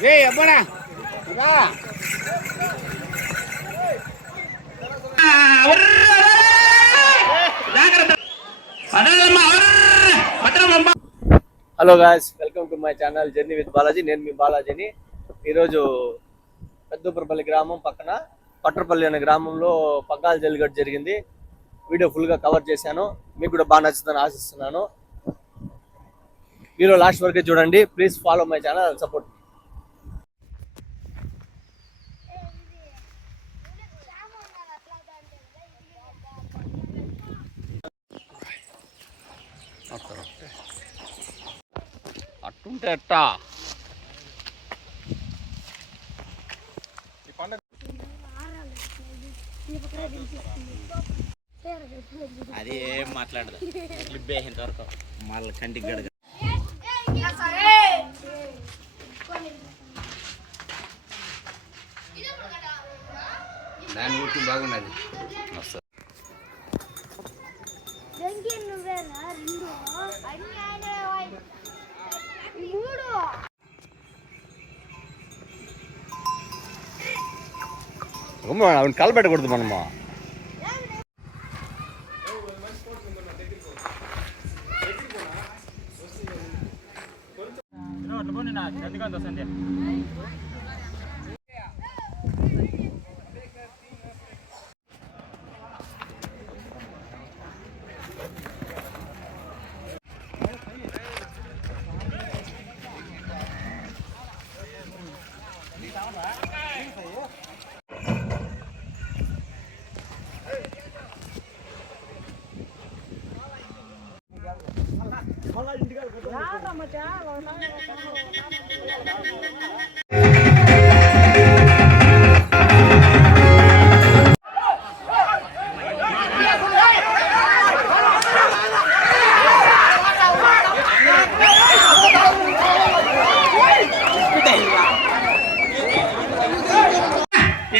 అబ్బనా hello guys, welcome to my channel journey with Balaji. నేను మీ బాలాజీని. ఈరోజు పెద్దూపరపల్లి గ్రామం పక్కన పట్రపల్లి అనే గ్రామంలో పగ్గాల జల్లికట్టు జరిగింది. వీడియో ఫుల్గా కవర్ చేశాను. మీకు కూడా బాగా నచ్చుతుందని ఆశిస్తున్నాను. వీడియో లాస్ట్ వరకే చూడండి. Please follow my channel and support. అట్టుంటే అట్టా అది ఏం మాట్లాడదు. లిబ్బేసేంత వరకు మళ్ళీ కంటికి గడగ దాని ఊరికి బాగున్నది. అవును కాలు పెట్టకూడదు మనము.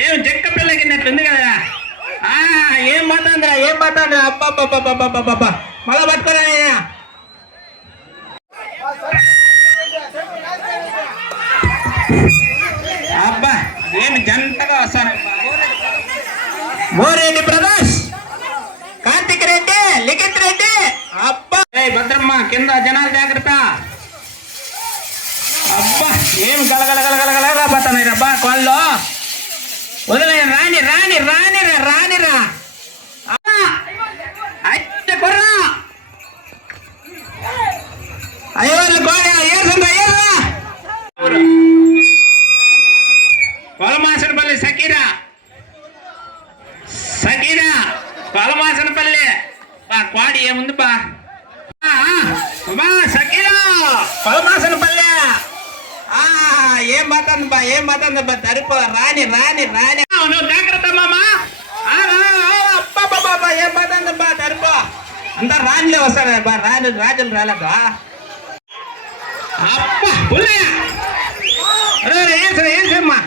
ఏం చెక్క పిల్లకిన్నట్టుంది కదా. ఏం పోతాందిరా, ఏం పోతాందిరా. అబ్బా మళ్ళా పట్టుకోరా. అబ్బా ఏమి జంటగా వస్తాను. మోరెడ్డి బ్రదర్స్, కార్తిక్ రెడ్డి, లిఖిత్ రెడ్డి. అబ్బా భద్రమ్మ కింద జనాలు జాగ్రత్త. అబ్బా ఏం గలగలగలగలగలరా పోతున్నాయి రబ్బా కాళ్ళు. వదిలే రాని రాని రానిరా రానిరా. అయితే కుర్రా అయ్యవాళ్ళు బాగా ఏర్సంగా ఏర్రా. కొలమాసనపల్లి సకీరా సకీరా కొలమాసనపల్లి. కోడి ఏముంది బా సకీరా కొలమాసనపల్లి. ఏం పోతుంది బా, ఏం పోతుంది బా. తరిపో రాని రాని రాని. నువ్వు జాగ్రత్త మామా. అబ్బా ఏం పోతుంది బా. తరిపో అంతా రానిలే వస్తాడు బా. రాని రాజులు రాలేదు. అబ్బా ఏసమ్మా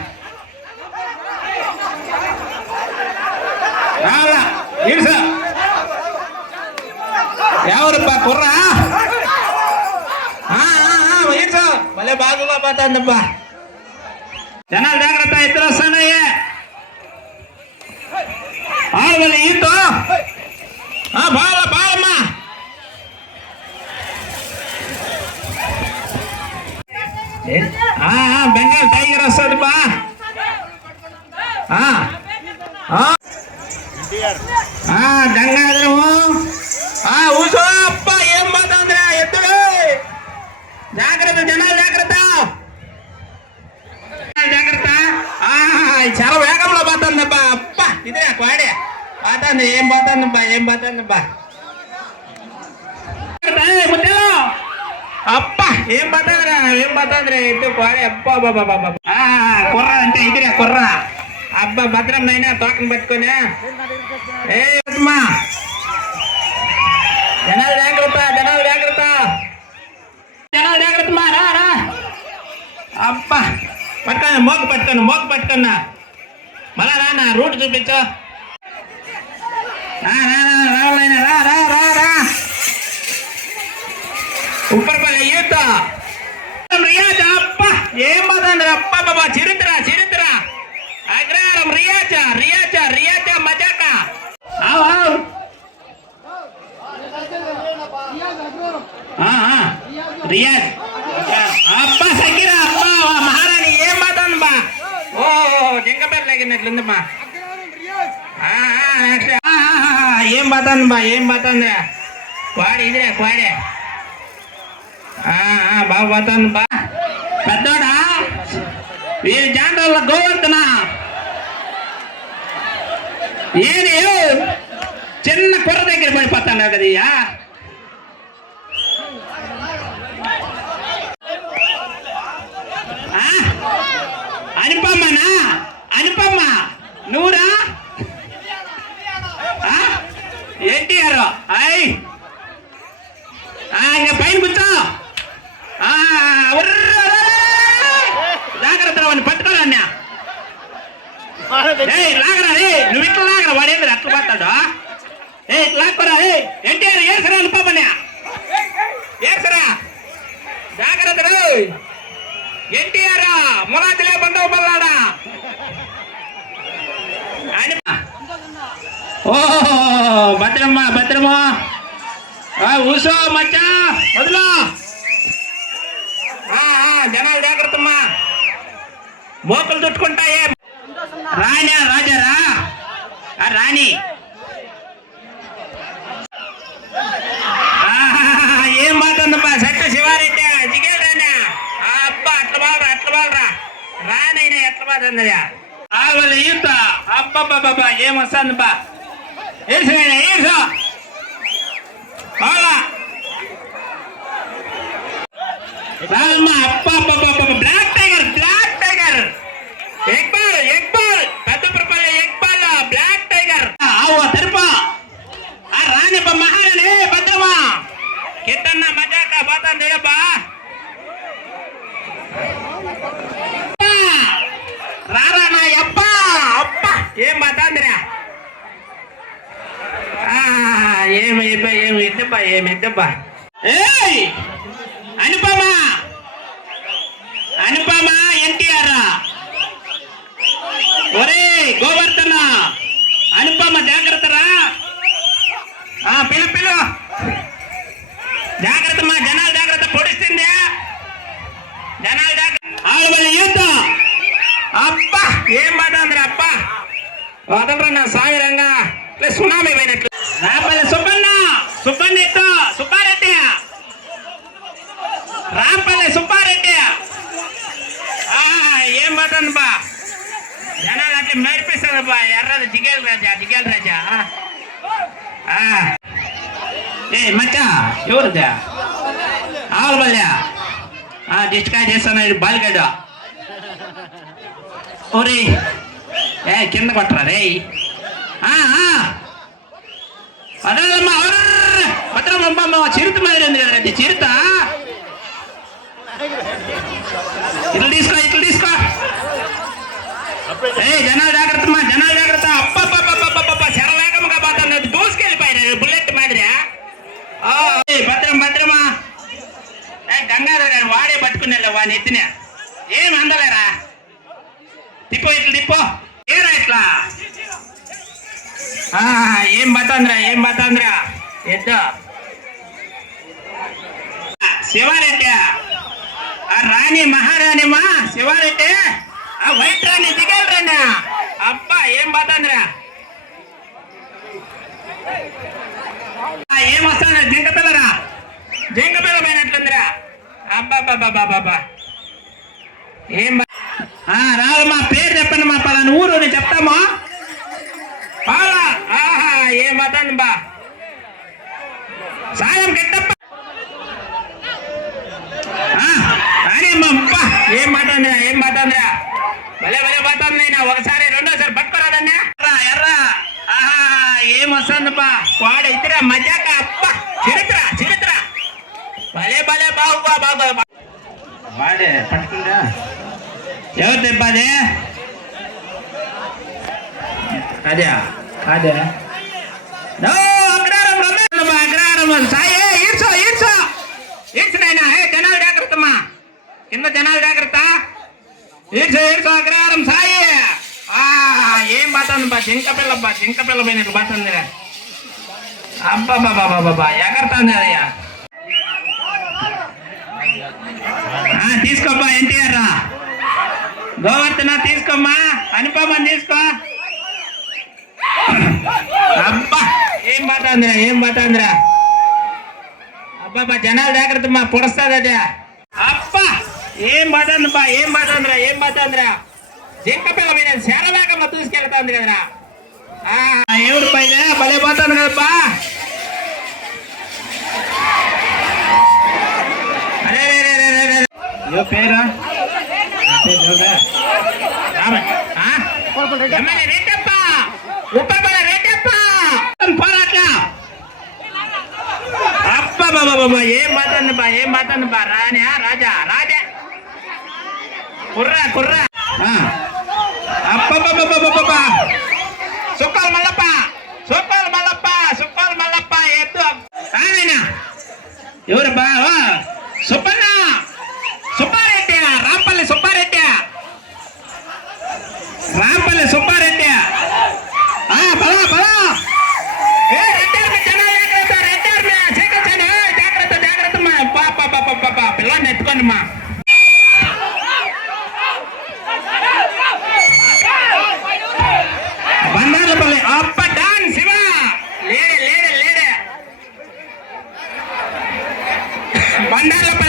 రావాలా ఇరుస. ఎవరుబ్బా కుర్రా ఇరుస. భలే బాగుగా పోతుందబ్బా. జనాలు జాగ్రత్త, ఇద్దరు వస్తున్నాయి. ఆడవాళ్ళు ఈతో బాగా బాగమ్మా. బెంగాల్ టైగర్ వస్తుంది బా. గంగాధరము ఊసో. అప్ప ఏం పోతుందిరా ఎద్దుడు. జాగ్రత్త జనాలు జాగ్రత్త జాగ్రత్త. చాలా వేగంలో పోతుంది అబ్బా. అప్ప ఇదే కోడే పోతుంది. ఏం పోతుంది బా, ఏం పోతుంది బా. అప్ప ఏం పోతుందిరా, ఏం పోతుందిరా ఎద్దు కోడే. అబ్బా బాబా కుర్ర అంటే ఇదిరా కుర్ర. అబ్బా భద్రం నైనా తోకను పట్టుకొని. ఏమా జనాలు జాగ్రత్త, జనాలు జాగ్రత్త, జనాలు జాగ్రత్త మా. రా అబ్బా పట్టుకొని మోక పట్టుకొని మోక పట్టుకున్నా. మళ్ళా రానా రూట్ చూపించు. రావాలైనా రా రా రా రా. ఉప్పరపల్లి యూత్ అబ్బా ఏం బాధండి అప్ప బాబా చరిత్ర చరిత్ర అగ్రహారం రియాచా రియాచా రియాచా మజాక ఆవు ఆవు రియాజ్ అబ్బా సకీరా అబ్బా మహారాణి ఏం బాధండి బా ఓ జింకపేట లేగినట్లుందమ్మా ఏం బాధండి బా ఏం బాధండి క్వాడి ఇదిరే క్వాడే బాగా పోతాను బా పెద్దోడా వీరి జాండ్రల్ల గోవర్ధన ఏది చిన్న కుర్ర దగ్గర పడిపోతాను కదయ్యా అనుపమ్మనా అనుపమ్మ నువ్వురా ఎన్టీఆర్ అయ్ ఇంకా పైన కూర్చో జాగ్రత్త వాడిని పట్టుకోవాలన్నా లాగరా రే నువ్వు ఇట్లా లాగరా వాడేది అట్లా పడతాడు ఇట్లా లాక్కరా ఎన్టీఆర్ ఏసరా అనుపమ్మన్నా ఏసరా జాగ్రత్త ఎన్టీఆర్ మురాతిలే బంధవు బల్లాడా ఓ భద్రమ్మ భద్రమ్మ ఊసో మచ్చా వదిలో జనాలు జాగ్రత్తమ్మా మోకలు చుట్టుకుంటాయే రాణి రాజారా రాణి ఏం మాట్లాడుతుందమ్మా సత్య శివారెడ్డి జిగేల్ రాణి అబ్బా అట్ల బాలరా రానైనా ఎట్ల బాధందయ్యా ఆవిడ ఈత అబ్బబ్బబ్బా ఏం వస్తుంది బా ఏసైనా ఏసా black tiger Iqbal Peddapalli Iqbal black tiger తెరుపా రాని మహారాణి భద్రమా కిట్టన్న మజాక పోతాను బా రారా నా అబ్బా అబ్బా ఏం పోతాందిరా ఏమి ఇద్దబ్బా ఏమి ఇద్దబ్బా ఏయ్ అనుపమ ఎన్టీఆర్ ఒరే గోవర్ధన అనుపమ జాగ్రత్తరా పిలు జాగ్రత్త మా జనాలు జాగ్రత్త పొడిస్తుంది జనాలు జాగ్రత్త ఆడవల్లి యూత్ అబ్బా ఏం బాధందిరా అబ్బా వదలరా నా సాగరంగా సునామీ పోయినట్లు రాపల్లి సుబ్బన్న ఎత్తు సుబ్బారెడ్డి రాంపల్లి సుబ్బారెడ్డి ఏం బాధంది బా జనాలు అట్లా నేర్పిస్తారు బా ఎర్రది జిగేల్ రాజా మచ్చా ఎవరుదా ఆవులబల్యా డిస్కాయ చేస్తాను బాలిగాడు ఓరే కింద కొట్టరా రే అదేమ్మా భద్రమ్మ చిరుత మాదిరింది కదండి చిరుత ఇట్లా తీసుకో జనాలు జాగ్రత్త అప్ప శరవేగంగా పోతాను దూసుకెళ్ళిపోయినారు బుల్లెట్ మాదిరా భద్రమా గంగాధర్ గారు వాడే పట్టుకునే వాడిని ఎత్తిన ఏం అందలేరా తిప్పో ఏరా ఇట్లా ఏం బతాంద్రా ఎద్దు శివారెడ్డి రాణి మహారాణిమా శివారెడ్డి వైట్ రాణి దిగల్ రాణి అబ్బా ఏం బతాంద్రా ఏం వస్తాను జింకపిల్ల పోయినట్లుందిరా అబ్బా ఏం రాదమ్మా పేరు చెప్పండి మా పలానా ఊరు నేను చెప్తామా పాలా ఏం బతాంది బా సాయం గిట్టప్ప ఏం మాట్లాందిరా భలే పోతుంది ఒకసారి రెండోసారి పట్టుకోరాదన్నా ఎర్రా ఏం వస్తుంది బా వాడ ఇద్దరా మజాక అప్ప చరిత్ర భలే బాగు వాడే పట్టుకుందా ఎవరు తెప్పాదే అదే అగ్రహారం సాయి ఈడ్చు నాయనా జనాలు జాగ్రత్తమ్మా కింద జనాలు జాగ్రత్త. ఈడ్చో అగ్రహారం సాయి. ఏం బాతుంది బా, జింక పిల్ల పోయినట్టు బాతుంది. అబ్బాబాబాబాబా ఎగరతాంది అదయ్యా. తీసుకోమ్మా ఎన్టీఆర్ రా, గోవర్ధన తీసుకోమ్మా, అనుపమని తీసుకో. అబ్బా ఏం బాతాందిరా. అబ్బాబా జనాలు జాగ్రత్త మా పొడుస్తుంది అదే. అబ్బా ఏం బాతాందిరా. జింక పిల్ల మీద శరవేగంలో తీసుకెళ్తాంది కదరా. ఎవరి పైన భలే పోతాను కదబ్బా. అరే ఏ పేరా రెడ్డప్ప, ఉప్పరపల్లి రెడ్డప్ప పోరాట్లా. అబ్బా బాబా ఏం మాట్లాడి బా రాజా కుర్రా. అబ్బా సుక్కాలు మల్లప్ప ఎత్తు. ఎవరు బా సుబ్బారెడ్డి, రాంపల్లి సుబ్బారెడ్డి. బలా జాగ్రత్త పిల్లని ఎత్తుకోండి మా. బండారుపల్లి అప్ప డాన్ శివ లేడే బండారుపల్లి